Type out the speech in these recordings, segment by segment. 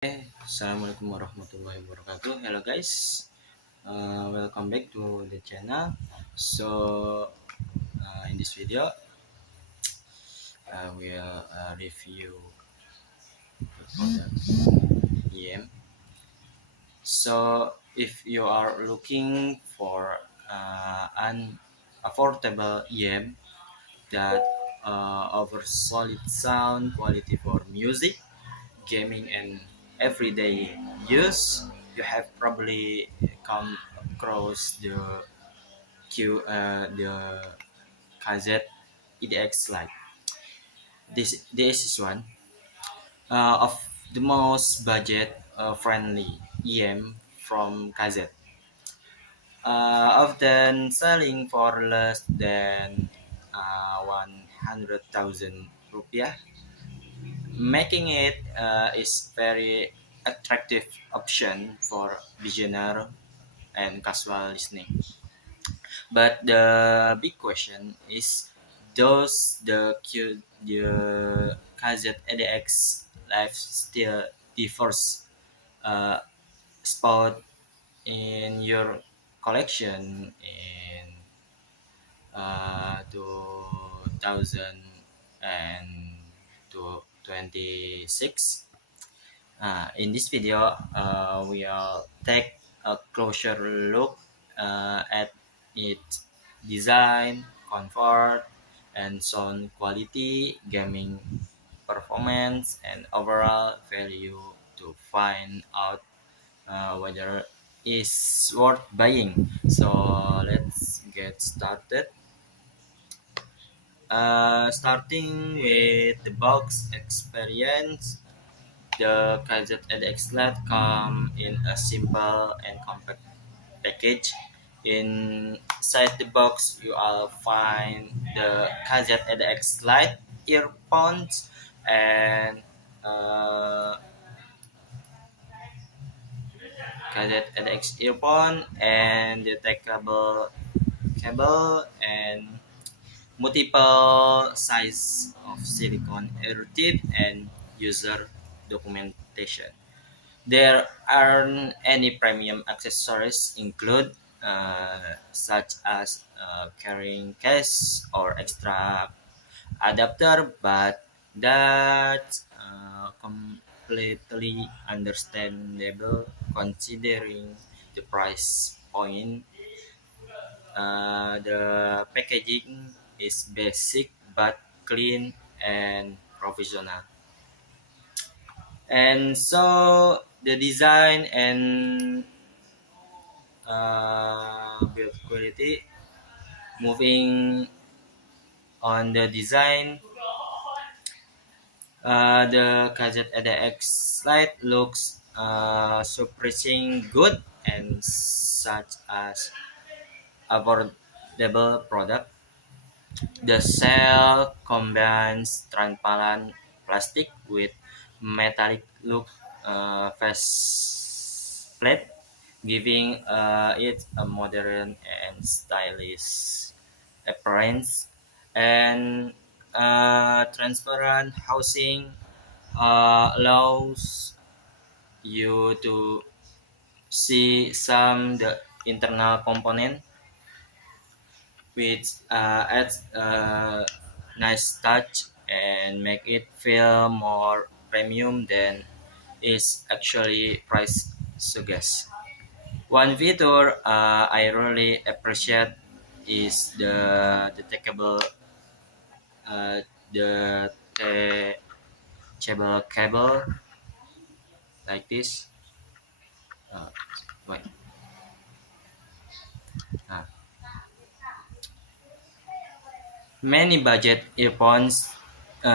Assalamualaikum warahmatullahi wabarakatuh. Hello guys, welcome back to the channel. In this video, I will review the product EM. So, if you are looking for an affordable EM that offers solid sound quality for music, gaming, and everyday use, you have probably come across the KZ EDX Lite. This is one of the most budget friendly EM from KZ, often selling for less than 100,000 rupiah, making it is very attractive option for beginner and casual listening. But the big question is, does the KZ-ADX Live still differs spot in your collection in 2026? In this video, we'll take a closer look at its design, comfort, and sound quality, gaming performance, and overall value to find out whether it's worth buying. So let's get started. Starting with the box experience, the KZNX Lite come in a simple and compact package. Inside the box, you will find the KZNX Lite earphones and KZNX earphone and detachable cable and multiple size of silicone ear tip and user documentation. There aren't any premium accessories included, such as carrying case or extra adapter, but that's completely understandable considering the price point. The packaging is basic but clean and professional. And so the design and build quality. Moving on the design, the KZADX Lite looks surprising good and such as affordable product. The shell combines transparent plastic with metallic look face plate, giving it a modern and stylish appearance. And transparent housing allows you to see some the internal component, which adds a nice touch and make it feel more premium than is actually price suggests. One feature I really appreciate is the detachable uh, detachable cable like this. Uh, wait, uh, Many budget earphones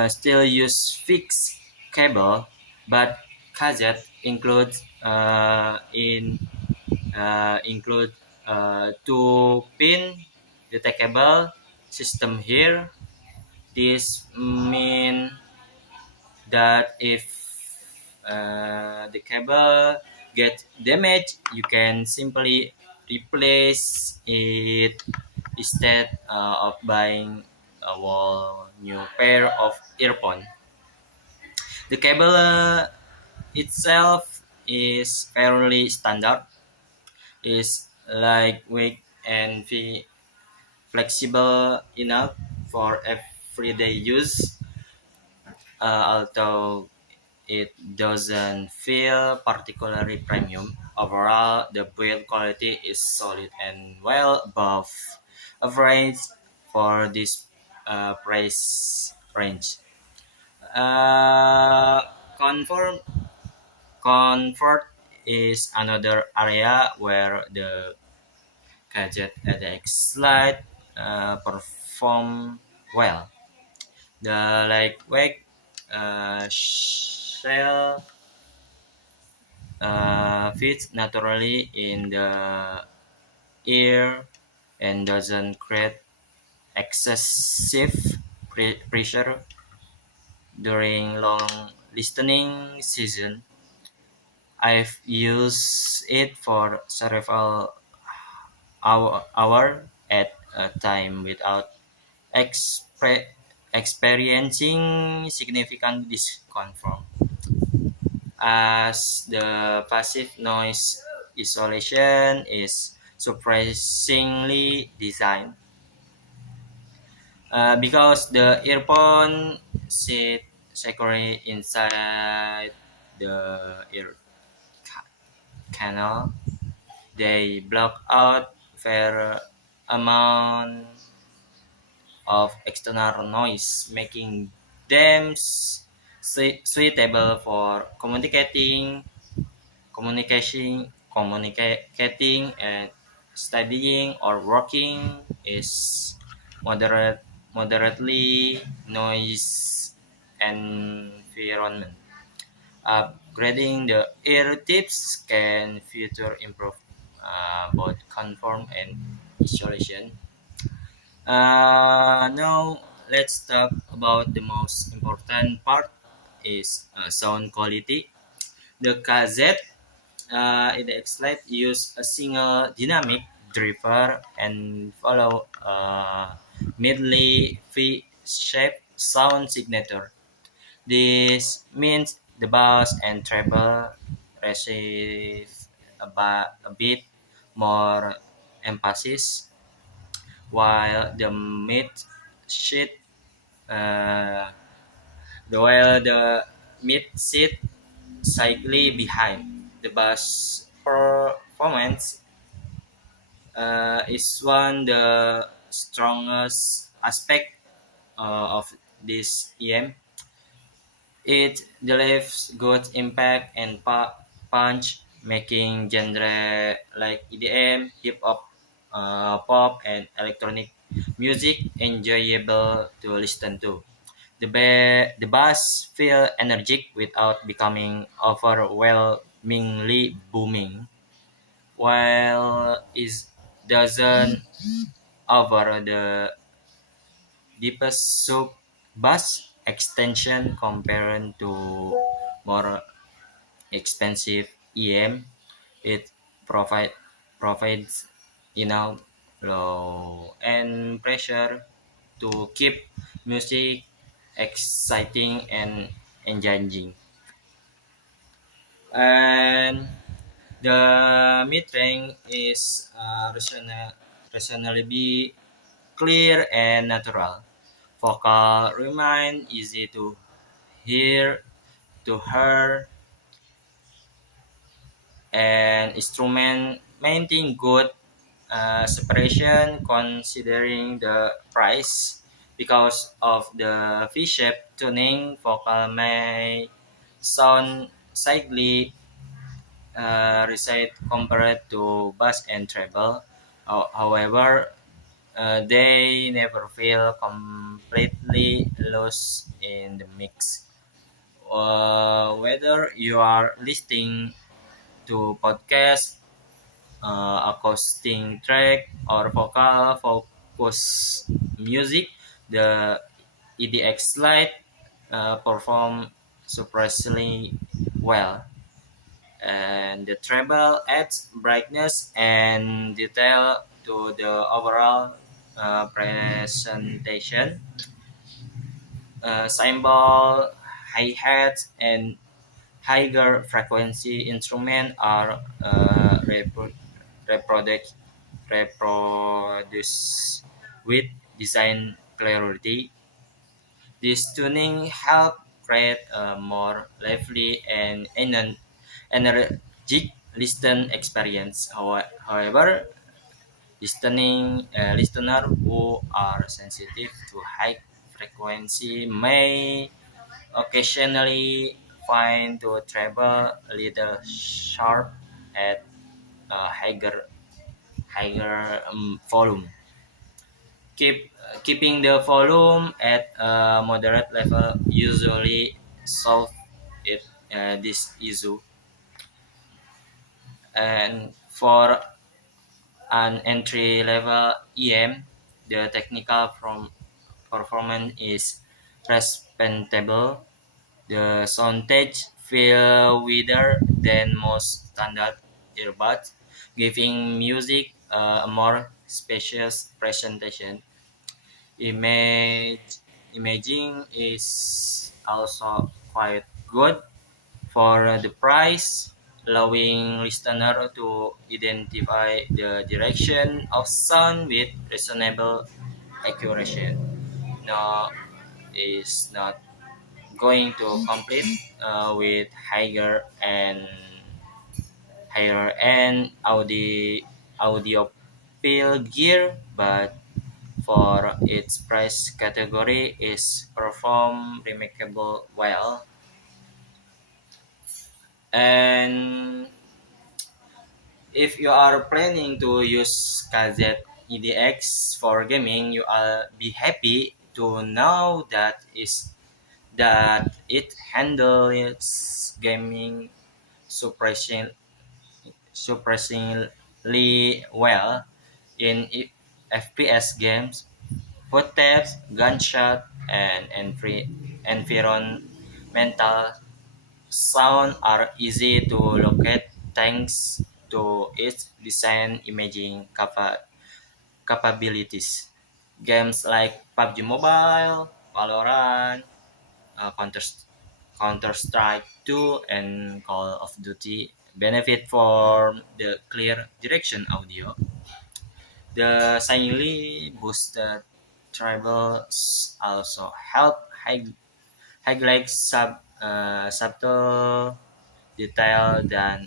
still use fixed cable, but Kazet include two pin detachable system here. This mean that if the cable get damaged, you can simply replace it instead of buying a whole new pair of earphone. The cable itself is fairly standard, is lightweight and flexible enough for everyday use, although it doesn't feel particularly premium. Overall, the build quality is solid and well above average for this price range. Uh, comfort, comfort is another area where the gadget ADX Lite perform well. The lightweight shell fits naturally in the ear and doesn't create excessive pressure during long listening season. I've used it for several hour at a time without expre- experiencing significant discomfort, as the passive noise isolation is surprisingly designed, because the earphone sit securely inside the ear canal. They block out fair amount of external noise, making them suitable for communicating and studying or working is moderately noise environment. Upgrading the ear tips can further improve both comfort and isolation. Now let's talk about the most important part is sound quality. The cassette in the X-Lite use a single dynamic driver and follow a midly V-shaped sound signature. This means the bass and treble receive a bit more emphasis, while the mid sheet uh, while the mid seat slightly behind. The bass performance is one the strongest aspect of this EM. It delivers good impact and punch, making genre like EDM, hip hop, pop, and electronic music enjoyable to listen to. The bass feel energetic without becoming overwhelmingly booming, while it doesn't over the deepest sub bass extension compared to more expensive EM. It provides enough low and pressure to keep music exciting and engaging. And the mid range is reasonably clear and natural. Vocal remain easy to hear to her, and instrument maintain good separation considering the price. Because of the V-shape tuning, vocal may sound slightly recite compared to bass and treble. However, they never feel completely lost in the mix. Whether you are listening to podcast, acoustic track, or vocal focus music, the EDX Lite perform surprisingly well, and the treble adds brightness and detail to the overall presentation. Cymbal, hi-hat, and higher frequency instruments are reproduced reproduce with design clarity. This tuning help create a more lively and energetic listen experience. However, listener who are sensitive to high frequency may occasionally find the treble a little sharp at a higher volume. Keeping the volume at a moderate level usually solve this issue. And for an entry level EM, the technical performance is respectable. The soundage feel wider than most standard earbuds, giving music a more spacious presentation. Image Imaging is also quite good for the price, allowing listener to identify the direction of sound with reasonable accuracy. No, is not going to compete with higher end audiophile gear, but for its price category is perform remarkable well. And if you are planning to use KZ EDX for gaming, you will be happy to know that it handles gaming suppression surprisingly well in FPS games. Footsteps, gunshot, and environmental sound are easy to locate thanks to its design imaging capabilities. Games like PUBG Mobile, Valorant, Counter-Strike 2, and Call of Duty benefit from the clear direction audio. The silently boosted trebles also help highlight subtle detail that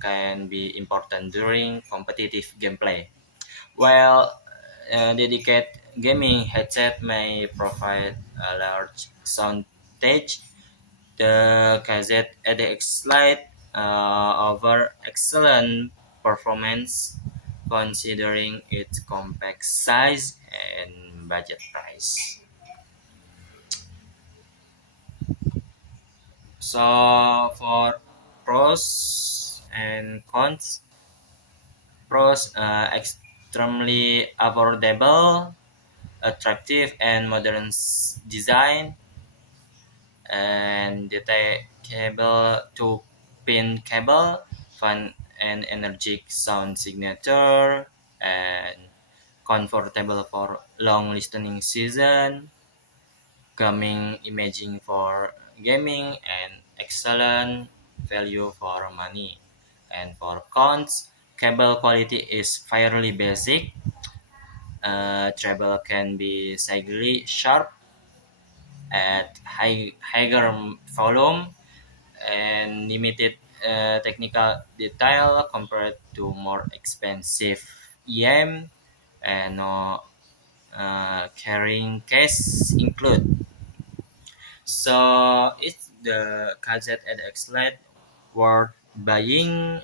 can be important during competitive gameplay. While dedicated gaming headset may provide a large sound stage, the KZ ADX Lite offer excellent performance considering its compact size and budget price. So for pros and cons, pros extremely affordable, attractive and modern design, and detachable to pin cable, fun and energetic sound signature, and comfortable for long listening season, gaming imaging for gaming, and excellent value for money. And for cons, cable quality is fairly basic. Treble can be slightly sharp at higher volume and limited technical detail compared to more expensive EM and no carrying case include. So it's the KZX Lite worth buying.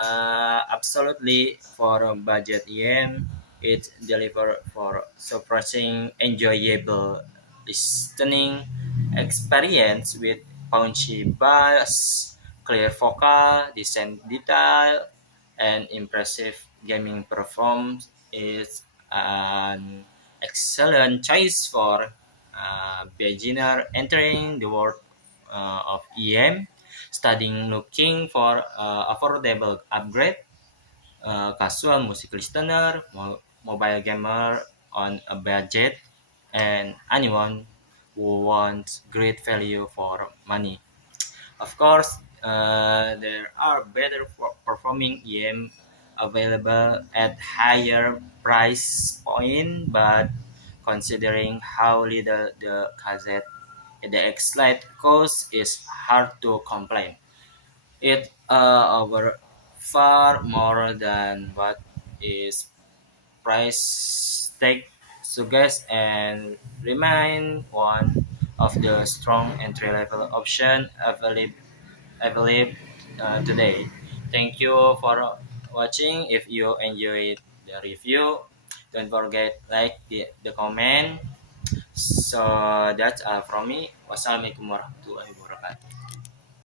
Absolutely for a budget yen, it deliver for surprising enjoyable listening experience with punchy bass, clear vocal, decent detail, and impressive gaming performance. Is an excellent choice for beginner entering the world of EM, studying, looking for affordable upgrade, casual music listener, mobile gamer on a budget, and anyone who wants great value for money. Of course, there are better performing EM available at higher price point, but considering how little the X-Lite costs, is hard to complain. It over far more than what is price tag suggests and remain one of the strong entry-level option available today. Thank you for watching. If you enjoyed the review, don't forget like the comment. So that's all from me. Wassalamualaikum warahmatullahi wabarakatuh.